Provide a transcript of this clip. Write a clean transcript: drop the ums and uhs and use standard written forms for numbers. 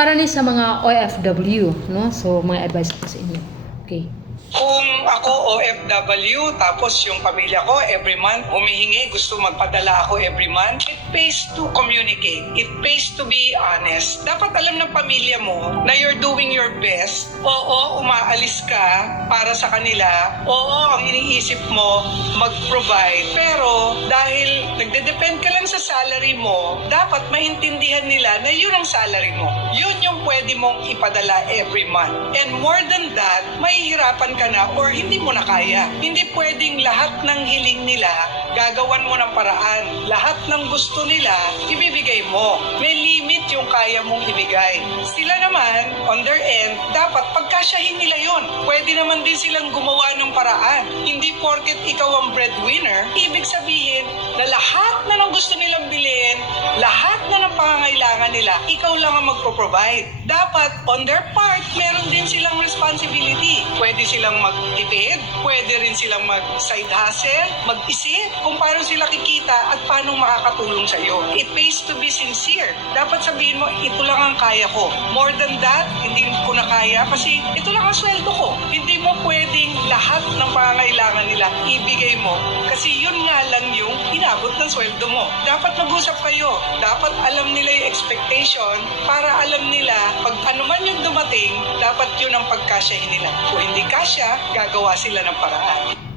Para ni sa mga OFW, no? So, mga advice ko sa inyo. Okay. Kung ako OFW, tapos yung pamilya ko every month humihingi, gusto magpadala ako every month, it pays to communicate. It pays to be honest. Dapat alam ng pamilya mo na you're doing your best. Oo, umaalis ka para sa kanila. Oo, ang iniisip mo, mag-provide. Pero dahil nagde-depend ka lang sa salary mo, dapat maintindihan nila na yun ang salary mo. Yun yung pwede mong ipadala every month. And more than that, mahihirapan ka na or hindi mo na kaya. Hindi pwedeng lahat ng hiling nila gagawan mo ng paraan. Lahat ng gusto nila, ibibigay mo. May limit yung kaya mong ibigay. Sila naman, on their end, dapat pagkasyahin nila yon. Pwede naman din silang gumawa ng paraan. Hindi porket ikaw ang breadwinner, ibig sabihin na lahat na ng gusto nilang bilhin, lahat na ng pangangailangan nila, ikaw lang ang magpo-provide. Dapat, on their part, meron din silang responsibility. Pwede silang magtipid, pwede rin silang mag-side hustle, mag-isip kung paano sila kikita at paano makakatulong sa iyo. It pays to be sincere. Dapat sabihin mo, ito lang ang kaya ko. More than that, hindi ko na kaya kasi ito lang ang sweldo ko. Hindi mo pwedeng lahat ng pangangailangan nila ibigay mo kasi yun nga lang yung inabot ng sweldo mo. Dapat mag-usap kayo. Dapat alam nila yung expectation para alam nila pag ano man yung dumating, dapat yun ang pagkasyahin nila. Kung hindi kasya, gagawa sila ng paraan.